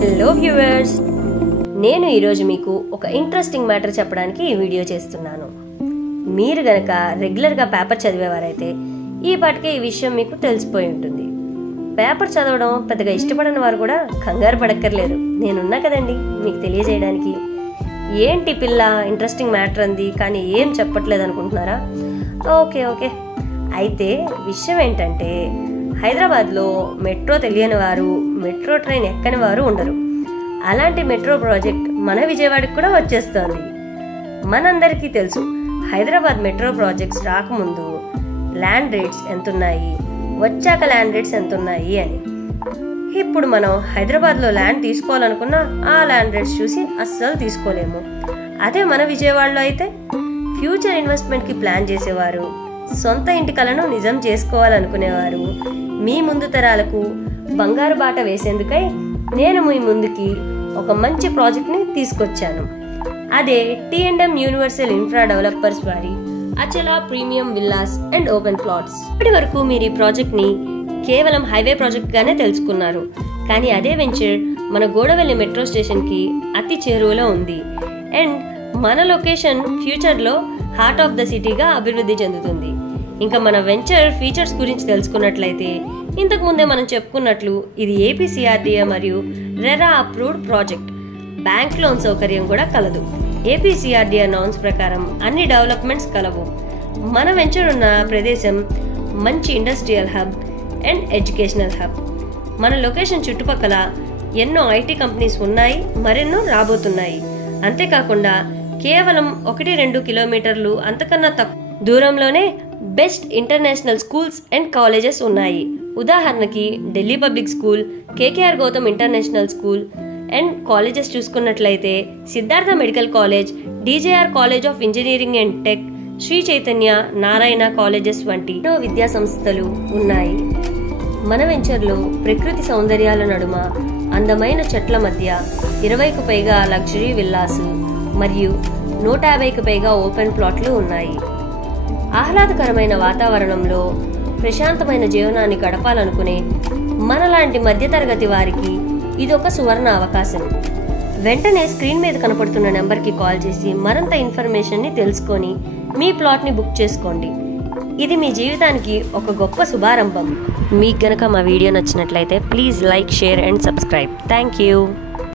Hello viewers, నేను ఈరోజు మీకు ఒక ఇంట్రెస్టింగ్ మ్యాటర్ చెప్పడానికి ఈ వీడియో చేస్తున్నాను. మీరు గనక రెగ్యులర్గా పేపర్ చదివేవారైతే ఈ పాటికే ఈ విషయం మీకు తెలిసిపోయి ఉంటుంది. పేపర్ చదవడం పెద్దగా ఇష్టపడని వారు కూడా కంగారు పడక్కర్లేదు, నేనున్నా కదండి మీకు తెలియజేయడానికి. ఏంటి పిల్ల ఇంట్రెస్టింగ్ మ్యాటర్ అంది కానీ ఏం చెప్పట్లేదు అనుకుంటున్నారా? ఓకే అయితే విషయం ఏంటంటే, హైదరాబాద్లో మెట్రో తెలియని వారు, మెట్రో ట్రైన్ ఎక్కని వారు ఉండరు. అలాంటి మెట్రో ప్రాజెక్ట్ మన విజయవాడకి కూడా వచ్చేస్తోంది. మనందరికీ తెలుసు, హైదరాబాద్ మెట్రో ప్రాజెక్ట్స్ రాకముందు ల్యాండ్ రేట్స్ ఎంతున్నాయి, వచ్చాక ల్యాండ్ రేట్స్ ఎంతున్నాయి అని. ఇప్పుడు మనం హైదరాబాద్లో ల్యాండ్ తీసుకోవాలనుకున్నా ఆ ల్యాండ్ రేట్స్ చూసి అస్సలు తీసుకోలేము. అదే మన విజయవాడలో అయితే ఫ్యూచర్ ఇన్వెస్ట్మెంట్కి ప్లాన్ చేసేవారు, సొంత ఇంటి కలను నిజం చేసుకోవాలనుకునేవారు, మీ ముందు తరాలకు బంగారు బాట వేసేందుకై నేను మీ ముందుకి ఒక మంచి ప్రాజెక్ట్ని తీసుకొచ్చాను. అదే T&M యూనివర్సల్ ఇన్ఫ్రా డెవలపర్స్ వారి Achala premium villas and open plots. ఇప్పటి వరకు మీరు ఈ ప్రాజెక్ట్ని కేవలం హైవే ప్రాజెక్ట్గానే తెలుసుకున్నారు. కానీ అదే వెంచర్ మన గోడవెల్లి మెట్రో స్టేషన్కి అతి చేరువలో ఉంది. అండ్ మన లొకేషన్ ఫ్యూచర్లో హార్ట్ ఆఫ్ ద సిటీగా అభివృద్ధి చెందుతుంది. ఇంకా మన వెంచర్ ఫీచర్స్ గురించి తెలుసుకున్నట్లయితే, ఇంతకు ముందే మనం చెప్పుకున్నట్లు ఇది APCRDA మరియు RERA approved project. Bank loan సౌకర్యం కూడా కలదు. APCRDA నార్మ్స్ ప్రకారం అన్ని డెవలప్మెంట్స్ కలవు. మన వెంచర్ ఉన్న ప్రదేశం మంచి industrial hub and educational hub. మన లొకేషన్ చుట్టుపక్కల ఎన్నో IT కంపెనీస్ ఉన్నాయి, మరెన్నో రాబోతున్నాయి. అంతేకాకుండా కేవలం 1-2 కిలోమీటర్లు అంతకన్నా తక్కువ దూరంలోనే best international schools and colleges ఉన్నాయి. ఉదాహరణకి Delhi public school, KKR Gautam international school and colleges చూసుకున్నట్లయితే Siddhartha medical college, DJR college of engineering and tech, Shri Chaitanya, Narayana colleges వంటి ఎన్నో విద్యా సంస్థలు ఉన్నాయి. మన వెంచర్లో ప్రకృతి సౌందర్యాల నడుమ అందమైన చెట్ల మధ్య 20కు పైగా లగ్జరీ విల్లాసు మరియు 150కు పైగా ఓపెన్ ప్లాట్లు ఉన్నాయి. ఆహ్లాదకరమైన వాతావరణంలో ప్రశాంతమైన జీవనాన్ని గడపాలనుకునే మనలాంటి మధ్యతరగతి వారికి ఇదొక సువర్ణ అవకాశం. వెంటనే స్క్రీన్ మీద కనపడుతున్న నెంబర్కి కాల్ చేసి మరింత ఇన్ఫర్మేషన్ని తెలుసుకొని మీ ప్లాట్ని బుక్ చేసుకోండి. ఇది మీ జీవితానికి ఒక గొప్ప శుభారంభం. మీకు గనక మా వీడియో నచ్చినట్లయితే please like, share and subscribe. Thank you.